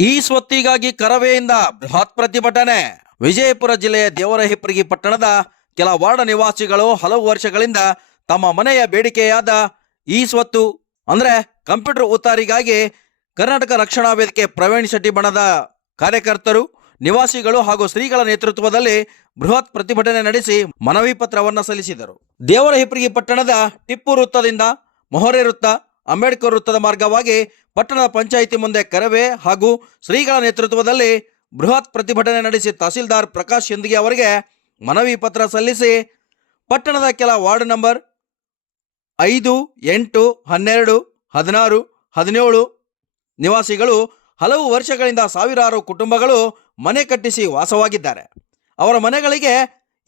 ಈ ಸ್ವತ್ತಿಗಾಗಿ ಕರವೆಯಿಂದ ಬೃಹತ್ ಪ್ರತಿಭಟನೆ. ವಿಜಯಪುರ ಜಿಲ್ಲೆಯ ದೇವರಹಿಪ್ಪರಗಿ ಪಟ್ಟಣದ ಕೆಲ ವಾರ್ಡ್ ನಿವಾಸಿಗಳು ಹಲವು ವರ್ಷಗಳಿಂದ ತಮ್ಮ ಮನೆಯ ಬೇಡಿಕೆಯಾದ ಈ ಸ್ವತ್ತು ಅಂದ್ರೆ ಕಂಪ್ಯೂಟರ್ ಉತ್ತಾರಿಗಾಗಿ ಕರ್ನಾಟಕ ರಕ್ಷಣಾ ವೇದಿಕೆ ಪ್ರವೀಣ್ ಶೆಟ್ಟಿ ಬಣದ ಕಾರ್ಯಕರ್ತರು, ನಿವಾಸಿಗಳು ಹಾಗೂ ಶ್ರೀಗಳ ನೇತೃತ್ವದಲ್ಲಿ ಬೃಹತ್ ಪ್ರತಿಭಟನೆ ನಡೆಸಿ ಮನವಿ ಪತ್ರವನ್ನು ಸಲ್ಲಿಸಿದರು. ದೇವರಹಿಪ್ಪರಗಿ ಪಟ್ಟಣದ ಟಿಪ್ಪು ವೃತ್ತದಿಂದ ಮೊಹರೆ ವೃತ್ತ, ಅಂಬೇಡ್ಕರ್ ವೃತ್ತದ ಮಾರ್ಗವಾಗಿ ಪಟ್ಟಣದ ಪಂಚಾಯಿತಿ ಮುಂದೆ ಕರವೇ ಹಾಗೂ ಶ್ರೀಗಳ ನೇತೃತ್ವದಲ್ಲಿ ಬೃಹತ್ ಪ್ರತಿಭಟನೆ ನಡೆಸಿ ತಹಸೀಲ್ದಾರ್ ಪ್ರಕಾಶ್ ಶಿಂದಗಿ ಅವರಿಗೆ ಮನವಿ ಪತ್ರ ಸಲ್ಲಿಸಿ ಪಟ್ಟಣದ ಕೆಲ ವಾರ್ಡ್ ನಂಬರ್ 5, 8, 12, 16, 17 ನಿವಾಸಿಗಳು ಹಲವು ವರ್ಷಗಳಿಂದ ಸಾವಿರಾರು ಕುಟುಂಬಗಳು ಮನೆ ಕಟ್ಟಿಸಿ ವಾಸವಾಗಿದ್ದಾರೆ. ಅವರ ಮನೆಗಳಿಗೆ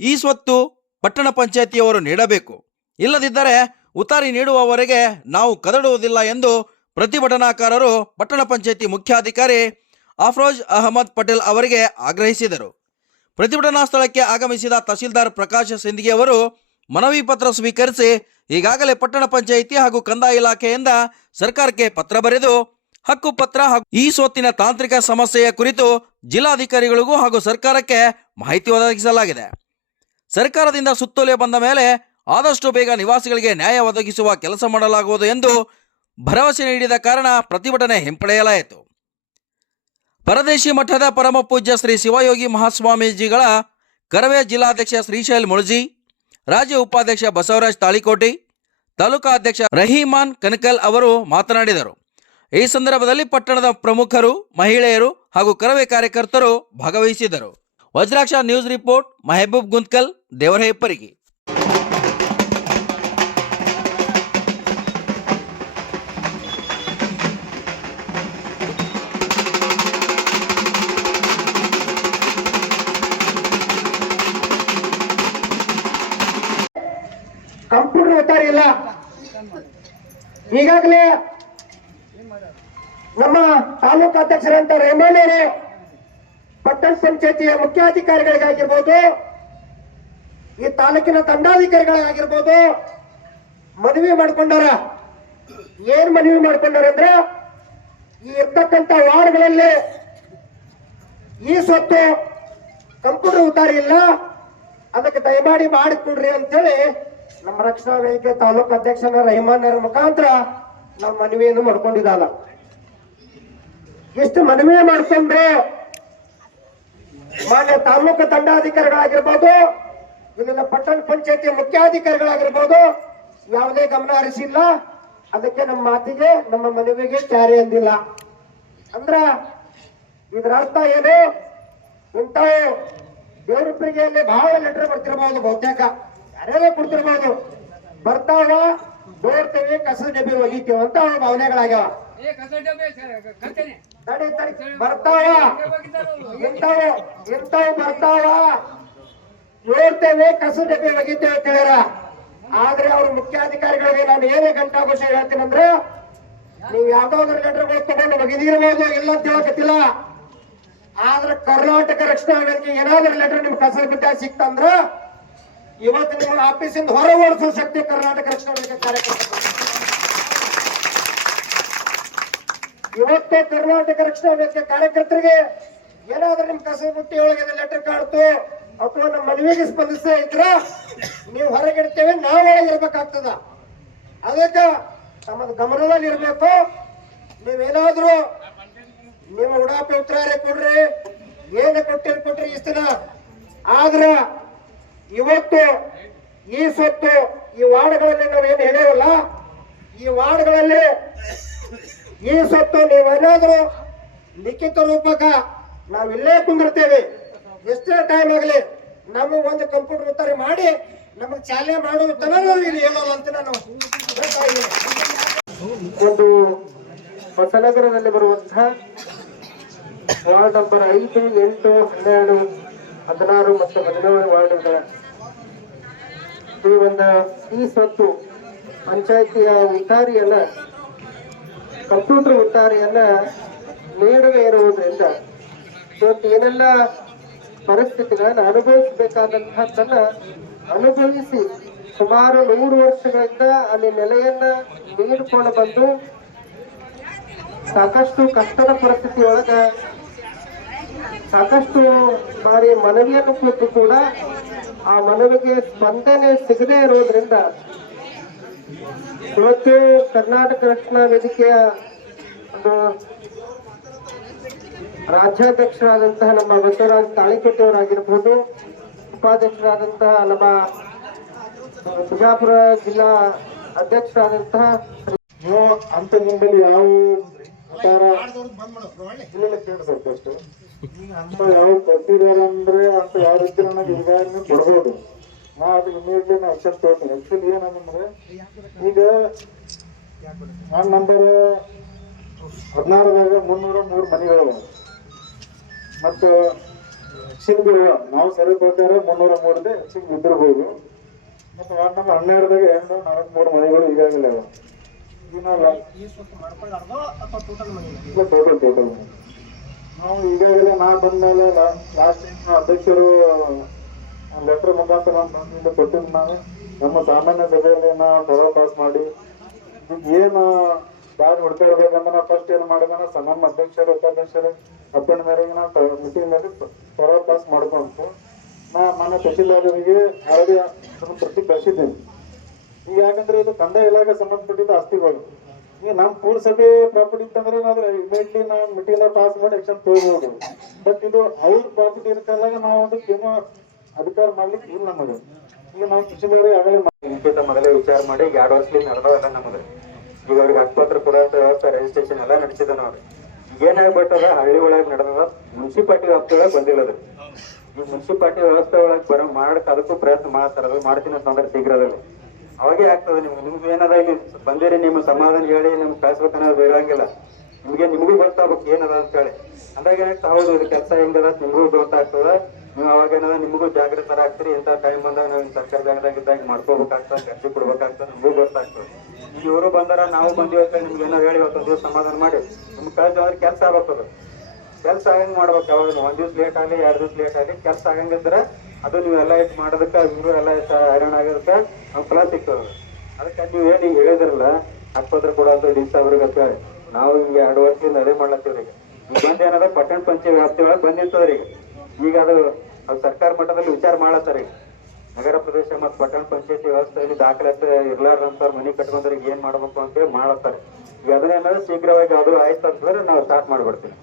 ಈ ಸ್ವತ್ತು ಪಟ್ಟಣ ಪಂಚಾಯಿತಿಯವರು ನೀಡಬೇಕು, ಇಲ್ಲದಿದ್ದರೆ ಉತ್ತಾರಿ ನೀಡುವವರೆಗೆ ನಾವು ಕದಡುವುದಿಲ್ಲ ಎಂದು ಪ್ರತಿಭಟನಾಕಾರರು ಪಟ್ಟಣ ಪಂಚಾಯಿತಿ ಮುಖ್ಯಾಧಿಕಾರಿ ಅಫ್ರೋಜ್ ಅಹಮದ್ ಪಟೇಲ್ ಅವರಿಗೆ ಆಗ್ರಹಿಸಿದರು. ಪ್ರತಿಭಟನಾ ಸ್ಥಳಕ್ಕೆ ಆಗಮಿಸಿದ ತಹಸೀಲ್ದಾರ್ ಪ್ರಕಾಶ್ ಸಿಂದಗಿ ಅವರು ಮನವಿ ಪತ್ರ ಸ್ವೀಕರಿಸಿ ಈಗಾಗಲೇ ಪಟ್ಟಣ ಪಂಚಾಯಿತಿ ಹಾಗೂ ಕಂದಾಯ ಇಲಾಖೆಯಿಂದ ಸರ್ಕಾರಕ್ಕೆ ಪತ್ರ ಬರೆದು ಹಕ್ಕುಪತ್ರ ಹಾಗೂ ಈ ಸ್ವತ್ತಿನ ತಾಂತ್ರಿಕ ಸಮಸ್ಯೆಯ ಕುರಿತು ಜಿಲ್ಲಾಧಿಕಾರಿಗಳಿಗೂ ಹಾಗೂ ಸರ್ಕಾರಕ್ಕೆ ಮಾಹಿತಿ ಒದಗಿಸಲಾಗಿದೆ. ಸರ್ಕಾರದಿಂದ ಸುತ್ತೋಲೆ ಬಂದ ಮೇಲೆ ಆದಷ್ಟು ಬೇಗ ನಿವಾಸಿಗಳಿಗೆ ನ್ಯಾಯ ಒದಗಿಸುವ ಕೆಲಸ ಮಾಡಲಾಗುವುದು ಎಂದು ಭರವಸೆ ನೀಡಿದ ಕಾರಣ ಪ್ರತಿಭಟನೆ ಹಿಂಪಡೆಯಲಾಯಿತು. ಪರದೇಶಿ ಮಠದ ಪರಮ ಪೂಜ್ಯ ಶ್ರೀ ಶಿವಯೋಗಿ ಮಹಾಸ್ವಾಮೀಜಿಗಳ ಕರವೇ ಜಿಲ್ಲಾಧ್ಯಕ್ಷ ಶ್ರೀಶೈಲ್ ಮುಳಜಿ, ರಾಜ್ಯ ಉಪಾಧ್ಯಕ್ಷ ಬಸವರಾಜ್ ತಾಳಿಕೋಟಿ, ತಾಲೂಕಾ ಅಧ್ಯಕ್ಷ ರಹೀಮಾನ್ ಕನಕಲ್ ಅವರು ಮಾತನಾಡಿದರು. ಈ ಸಂದರ್ಭದಲ್ಲಿ ಪಟ್ಟಣದ ಪ್ರಮುಖರು, ಮಹಿಳೆಯರು ಹಾಗೂ ಕರವೇ ಕಾರ್ಯಕರ್ತರು ಭಾಗವಹಿಸಿದರು. Vajraksha news report, Mehboob Guntakal, Devarahipparagi. Computer ಉತ್ತಾರ ಇಲ್ಲ. ಈಗಾಗಲೇ ನಮ್ಮ ತಾಲೂಕು ಅಧ್ಯಕ್ಷರಂತ ರೇಮಣ್ಣರು ಪಟ್ಟಣ ಪಂಚಾಯತಿಯ ಮುಖ್ಯಾಧಿಕಾರಿಗಳಿಗಾಗಿರ್ಬೋದು, ಈ ತಾಲೂಕಿನ ದಂಡಾಧಿಕಾರಿಗಳಿಗಾಗಿರ್ಬೋದು ಮನವಿ ಮಾಡ್ಕೊಂಡಾರ. ಏನ್ ಮನವಿ ಮಾಡ್ಕೊಂಡಾರಂದ್ರೆ, ಈ ಇರ್ತಕ್ಕಂಥ ವಾರ್ಡ್ಗಳಲ್ಲಿ ಈ ಸ್ವತ್ತು ಕಂಪ್ಯೂಟರ್ ಉತ್ತಾರ ಇಲ್ಲ, ಅದಕ್ಕೆ ದಯಮಾಡಿ ಮಾಡಿಕೊಡ್ರಿ ಅಂತೇಳಿ ನಮ್ಮ ರಕ್ಷಣಾ ವೇದಿಕೆ ತಾಲೂಕು ಅಧ್ಯಕ್ಷನ ರಹಿಮಾನರ ಮುಖಾಂತರ ನಾವು ಮನವಿಯನ್ನು ಮಾಡ್ಕೊಂಡಿದ್ದಾನ. ಎಷ್ಟು ಮನವಿ ಮಾಡ್ಕೊಂಡ್ರು ಮಾನ್ಯ ತಾಲೂಕು ದಂಡಾಧಿಕಾರಿಗಳಾಗಿರ್ಬೋದು, ಇಲ್ಲಿನ ಪಟ್ಟಣ ಪಂಚಾಯತಿ ಮುಖ್ಯಾಧಿಕಾರಿಗಳಾಗಿರ್ಬೋದು ಯಾವುದೇ ಗಮನ ಹರಿಸಿಲ್ಲ. ಅದಕ್ಕೆ ನಮ್ಮ ಮಾತಿಗೆ, ನಮ್ಮ ಮನವಿಗೆ ಚಾರಿ ಅಂದಿಲ್ಲ. ಅಂದ್ರ ಇದರ ಅರ್ಥ ಏನು? ಇಂಥವು ದೇವರಹಿಪ್ಪರಗಿಯಲ್ಲಿ ಬಹಳ ಲೆಟರ್ ಬರ್ತಿರ್ಬೋದು, ಬಹುತೇಕ ಯಾರ್ಯಾರೇ ಕೊಡ್ತಿರ್ಬೋದು. ಬರ್ತಾವ, ದೋಡ್ತೇವೆ, ಕಸದ ಡಬ್ಬಿ ಒಗಿತೇವೆ ಅಂತ ಅವ್ರ ಭಾವನೆಗಳಾಗ್ಯಾವ. ಬರ್ತಾವ, ಇಂಥವು ಬರ್ತಾವ, ನೋಡ್ತೇವೆ, ಕಸದ ಡಬ್ಬಿ ಒಗಿತೇವೆ ಅಂತ ಹೇಳ್ಯಾರ. ಆದ್ರೆ ಅವ್ರ ಮುಖ್ಯಾಧಿಕಾರಿಗಳಿಗೆ ನಾನು ಏನೇ ಘಂಟಾಘೋಷ ಹೇಳ್ತೀನಂದ್ರೆ, ನೀವು ಯಾವ್ದಾದ್ರು ಲೆಟರ್ಗಳು ತಗೊಂಡು ಒಗಿದಿರ್ಬೋದು, ಇಲ್ಲ ಅಂತ ಹೇಳಕತ್ತಿಲ್ಲ. ಆದ್ರೆ ಕರ್ನಾಟಕ ರಕ್ಷಣಾ ವೇದಿಕೆ ಏನಾದ್ರೂ ಲೆಟರ್ ನಿಮ್ ಕಸದ ಬಿದ್ದ ಸಿಕ್ತಂದ್ರ ಇವತ್ತು ನಿಮ್ಮ ಆಫೀಸಿಂದ ಹೊರ ಓಡಿಸುವ ಶಕ್ತಿ ಕರ್ನಾಟಕ ರಕ್ಷಣಾ ವೇದಿಕೆ ಕಾರ್ಯಕರ್ತರು. ಇವತ್ತು ಕರ್ನಾಟಕ ರಕ್ಷಣಾ ವೇದಿಕೆ ಕಾರ್ಯಕರ್ತರಿಗೆ ಏನಾದ್ರೂ ನಿಮ್ ಕಸದ ಬುಟ್ಟಿ ಒಳಗೆ ಲೆಟರ್ ಕಾಡ್ತು ಅಥವಾ ನಮ್ಮ ಮನವಿಗೆ ಸ್ಪಂದಿಸ್ತಾ ಇದ್ರ ನೀವು ಹೊರಗಿಡ್ತೇವೆ, ನಾವು ಒಳಗಿರ್ಬೇಕಾಗ್ತದ. ಅದಕ್ಕೆ ತಮ್ಮ ಗಮನದಲ್ಲಿ ಇರ್ಬೇಕು. ನೀವೇನಾದ್ರೂ ನಿಮ್ಮ ಉಡಾಪಿ ಉತ್ತರ ಕೊಡ್ರಿ, ಏನು ಕೊಟ್ರಿ ಇಷ್ಟ ದಿನ. ಆದ್ರ ಇವತ್ತು ಈ ಸ್ವತ್ತು ಈ ವಾರ್ಡ್ಗಳಲ್ಲಿ ನಾವೇನು ಹೇಳೇವಲ್ಲ, ಈ ವಾರ್ಡ್ಗಳಲ್ಲಿ ಈ ಸ್ವತ್ತು ನೀವೇನಾದ್ರೂ ಲಿಖಿತ ರೂಪಕ ನಾವಿಲ್ಲೇ ಕುಂದಿರ್ತೇವೆ, ಎಷ್ಟೇ ಟೈಮ್ ಆಗಲಿ ನಮಗೆ ಒಂದು ಕಂಪ್ಯೂಟರ್ ಉತ್ತರ ಮಾಡಿ ನಮಗೆ ಚಾಲನೆ ಮಾಡುತ್ತವೆ ಇಲ್ಲಿ ಹೇಳೋಲ್ಲ ಅಂತ ನಾನು ಹೇಳ್ತಾ ಇದ್ದೀನಿ. ಒಂದು ಹೊಸನಗರದಲ್ಲಿ ಬರುವಂತಹ ವಾರ್ಡ್ ನಂಬರ್ 5, 8, 12, 16 ಮತ್ತು 17 ವಾರ್ಡ್ಗಳ ಈ ಸ್ವತ್ತು ಪಂಚಾಯತಿಯ ಉತ್ತಾರಿಯನ್ನ, ಕಂಪ್ಯೂಟರ್ ಉತ್ತಾರಿಯನ್ನ ನೀಡದೇ ಇರುವುದರಿಂದ ಇವತ್ತು ಏನೆಲ್ಲ ಪರಿಸ್ಥಿತಿಗಳನ್ನ ಅನುಭವಿಸಬೇಕಾದಂತಹದ್ದನ್ನ ಅನುಭವಿಸಿ ಸುಮಾರು 100 ವರ್ಷಗಳಿಂದ ಅಲ್ಲಿ ನೆಲೆಯನ್ನ ನೀಡಿಕೊಂಡು ಬಂದು ಸಾಕಷ್ಟು ಕಷ್ಟದ ಪರಿಸ್ಥಿತಿ ಒಳಗ ಸಾಕಷ್ಟು ಬಾರಿ ಮನವಿಯನ್ನು ಕೊಟ್ಟು ಕೂಡ ಆ ಮನವಿಗೆ ಸ್ಪಂದನೆ ಸಿಗದೇ ಇರೋದ್ರಿಂದ ಇವತ್ತು ಕರ್ನಾಟಕ ರಕ್ಷಣಾ ವೇದಿಕೆಯ ಒಂದು ರಾಜ್ಯಾಧ್ಯಕ್ಷರಾದಂತಹ ನಮ್ಮ ಬಸವರಾಜ್ ತಾಳಿಕೊಟ್ಟೆಯವರಾಗಿರ್ಬೋದು, ಉಪಾಧ್ಯಕ್ಷರಾದಂತಹ ನಮ್ಮ ಬಿಜಾಪುರ ಜಿಲ್ಲಾ ಅಧ್ಯಕ್ಷರಾದಂತಹ ಅಂತ ನಿಮ್ಮಲ್ಲಿ ಯಾವ ಪ್ರಕಾರ ಕೇಳ್ಬೇಕು ಅಷ್ಟು ಅಂತ ಯಾವ ಕೊಟ್ಟಿದ್ದಾರೆ ಅಂದ್ರೆ ಅಂತ ಯಾವ ರೀತಿ ನನಗೆ ಉದಾಹರಣೆ ಕೊಡ್ಬೋದು. ನಾ ಅದು ಇಮಿಡಿಯೇಟ್ಲಿ ನಾ ಆಕ್ಷನ್ ತಗೋತೀನಿ. ಆಕ್ಚುಲಿ ಏನಂದ್ರೆ ಈಗ ವಾರ್ಡ್ ನಂಬರ್ 16ದಾಗ 303 ಮನೆಗಳು ಮತ್ತು ಎಕ್ಸಿಂಗ್ ನಾವು ಸರಿ ಪ್ರಕಾರ 303 ಎಕ್ಸಿಂಗ್ ಬಿದ್ದಿರ್ಬೋದು. ಮತ್ತು ವಾರ್ಡ್ ನಂಬರ್ 12ದಾಗ 243 ಮನೆಗಳು ಈಗಾಗಲೇ ಅವ. ಟೋಟಲ್ ನಾವು ಈಗಾಗಲೇ ನಾ ಬಂದ್ಮೇಲೆ ಲಾಸ್ಟ್ ಟೈಮ್ ಅಧ್ಯಕ್ಷರು ಲೆಟರ್ ಮುಖಾಂತರ ಬಂದಿಂದ ಕೊಟ್ಟಿದ್ದು ನಾವು ನಮ್ಮ ಸಾಮಾನ್ಯ ಸಭೆಯಲ್ಲಿ ನಾವು ಠರಾವ್ ಪಾಸ್ ಮಾಡಿ ಏನು ದಾರಿ ಹುಡ್ತಾ ಇರ್ಬೇಕಂದ್ರೆ ನಾವು ಫಸ್ಟ್ ಏನು ಮಾಡಿದ ನಮ್ಮ ಅಧ್ಯಕ್ಷರು ಉಪಾಧ್ಯಕ್ಷರು ಅಪ್ಪನ ಮೇರೆಗೆ ನಾವು ಮೀಟಿಂಗ್ ಮೇಲೆ ಠರಾವ್ ಪಾಸ್ ಮಾಡ್ಕೊಂತು ನಾ ಮನೆ ತಹಶೀಲ್ದಾರರಿಗೆ ಆಲ್ರೆಡಿ ಪ್ರತಿ ಕಳಿಸಿದ್ದೀನಿ. ಈಗ ಯಾಕಂದ್ರೆ ಇದು ಕಂದಾಯ ಇಲಾಖೆ ಸಂಬಂಧಪಟ್ಟಿದ್ದ ಆಸ್ತಿಗಳು. ಈಗ ನಮ್ಮ ಪುರಸಭೆ ಪ್ರಾಪರ್ಟಿ ಇತ್ತಂದ್ರೆ ನಾವು ಇಮಿಡಿಯೇಟ್ಲಿ ನಾವು ಮೀಟಿಂಗ್ ಪಾಸ್ ಮಾಡಿ ಆಕ್ಷನ್ ತಗೋಬಹುದು. ಬಟ್ ಇದು ಅವ್ರ ಪ್ರಾಪರ್ಟಿ ಇರ್ಕಲ್ಲಾಗ ನಾವು ಅದಕ್ಕೇನೋ ಅಧಿಕಾರ ಮಾಡ್ಲಿಕ್ಕೆ ಇಲ್ಲ ನಮಗೆ. ಈಗ ನಾವು ಕೃಷಿದವರು ಆಗಲೇ ಮೊದಲೇ ವಿಚಾರ ಮಾಡಿ 2 ವರ್ಷದಿಂದ ನಡೆದವೆಲ್ಲ ನಮಗೆ. ಈಗ ಅವ್ರಿಗೆ ಹಕ್ಕುಪತ್ರ ಕೊಡುವಂತ ವ್ಯವಸ್ಥೆ ರಿಜಿಸ್ಟ್ರೇಷನ್ ಎಲ್ಲ ನಡೆಸಿದ ನಾವು. ಈಗ ಏನಾಗ್ಬಿಟ್ಟದ ಹಳ್ಳಿ ಒಳಗೆ ನಡೆದ ಮುನ್ಸಿಪಾಲ್ಟಿ ವ್ಯಾಪ್ತಿ ಒಳಗೆ ಬಂದಿಲ್ಲದು. ಈ ಮುನ್ಸಿಪಾಲ್ಟಿ ವ್ಯವಸ್ಥೆ ಒಳಗೆ ಮಾಡಕ್ ಅದಕ್ಕೂ ಪ್ರಯತ್ನ ಮಾಡ್ತಾರ. ಮಾಡ್ತೀನಿ ಅಂತಂದ್ರೆ ಶೀಘ್ರದಲ್ಲಿ ಅವಾಗೇ ಆಗ್ತದೆ. ನಿಮ್ಗೆ ಏನದ ಇಲ್ಲಿ ಬಂದಿರಿ ನಿಮ್ಮ ಸಮಾಧಾನ ಹೇಳಿ ನಿಮ್ಗೆ ಕಳಿಸ್ಬೇಕನ್ನೋದು ಇರಂಗಿಲ್ಲ. ನಿಮಗೂ ಗೊತ್ತಾಗ್ಬೇಕು ಏನದ ಅಂತ ಹೇಳಿ. ಅಂದಾಗ ಏನಾಗ್ತದೆ, ಹೌದು ಇದು ಕೆಲಸ ಹೆಂಗದ ನಿಮಗೂ ಗೊತ್ತಾಗ್ತದ. ನೀವು ಅವಾಗ ಏನದ ನಿಮಗೂ ಜಾಗೃತರ ಆಗ್ತೀರಿ. ಇಂಥ ಟೈಮ್ ಬಂದಾಗ ನಾವು ಸರ್ಕಾರ ಜಾಗದಾಗ ಇದ್ದಾಗ ಮಾಡ್ಕೋಬೇಕಾಗ್ತದೆ, ಅರ್ಜಿ ಕೊಡ್ಬೇಕಾಗ್ತದೆ, ನಿಮಗೂ ಗೊತ್ತಾಗ್ತದೆ. ಈಗ ಇವರು ಬಂದಾರ ನಾವು ಬಂದಿವತ್ತ ನಿಮ್ಗೆ ಏನೋ ಹೇಳಿ ಇವತ್ತು ಸಮಾಧಾನ ಮಾಡಿ ನಿಮ್ಗೆ ಕಳ್ಸಿದ್ರೆ ಕೆಲಸ ಆಗ್ಬೇಕದು. ಕೆಲಸ ಆಗಂಗ್ ಮಾಡ್ಬೇಕು. ಯಾವಾಗ 1 ದಿವ್ಸ ಲೇಟ್ ಆಗಲಿ 2 ದಿವ್ಸ ಲೇಟ್ ಆಗಲಿ ಕೆಲಸ ಆಗಂಗಿದ್ರೆ ಅದು ನೀವೆಲ್ಲ ಇಟ್ಟು ಮಾಡೋದಕ್ಕೆ ಇವರು ಎಲ್ಲ ಹೈರಾಣ ಆಗೋದಕ್ಕೆ ನಾವು ಫಲ ಸಿಗ್ತದೆ. ಅದಕ್ಕೆ ನೀವು ಏನು ಹೇಳಿದ್ರಲ್ಲ ಹಕ್ಕುಪತ್ರ ಕೊಡೋದು ಡಿ ಸಾಬ್ರಿಗೆ ಅಂತ ಹೇಳಿ ನಾವು ಈಗ 2 ವರ್ಷದಿಂದ ಅದೇ ಮಾಡ್ಲತ್ತೀವ್ರಿ. ಈಗ ಬಂದು ಏನದ ಪಟ್ಟಣ ಪಂಚಾಯತ್ ವ್ಯಾಪ್ತಿ ಒಳಗೆ ಬಂದಿರ್ತದ್ರಿ. ಈಗ ಅದು ಸರ್ಕಾರ ಮಟ್ಟದಲ್ಲಿ ವಿಚಾರ ಮಾಡತ್ತಾರ. ಈಗ ನಗರ ಪ್ರದೇಶ ಮತ್ತು ಪಟ್ಟಣ ಪಂಚಾಯತಿ ವ್ಯವಸ್ಥೆಯಲ್ಲಿ ದಾಖಲಾತಿ ಇರ್ಲಾರ್ದಂತ ಮನೆ ಕಟ್ಕೊಂಡ್ರಿಗೆ ಏನ್ ಮಾಡ್ಬೇಕು ಅಂತೇಳಿ ಮಾಡತ್ತಾರೆ. ಈಗ ಅದನ್ನೇನಾದ್ರು ಶೀಘ್ರವಾಗಿ ಅದು ಆಯ್ತು ಅಂತಂದ್ರೆ ನಾವು ಸ್ಟಾರ್ಟ್ ಮಾಡ್ಬಿಡ್ತೀವಿ.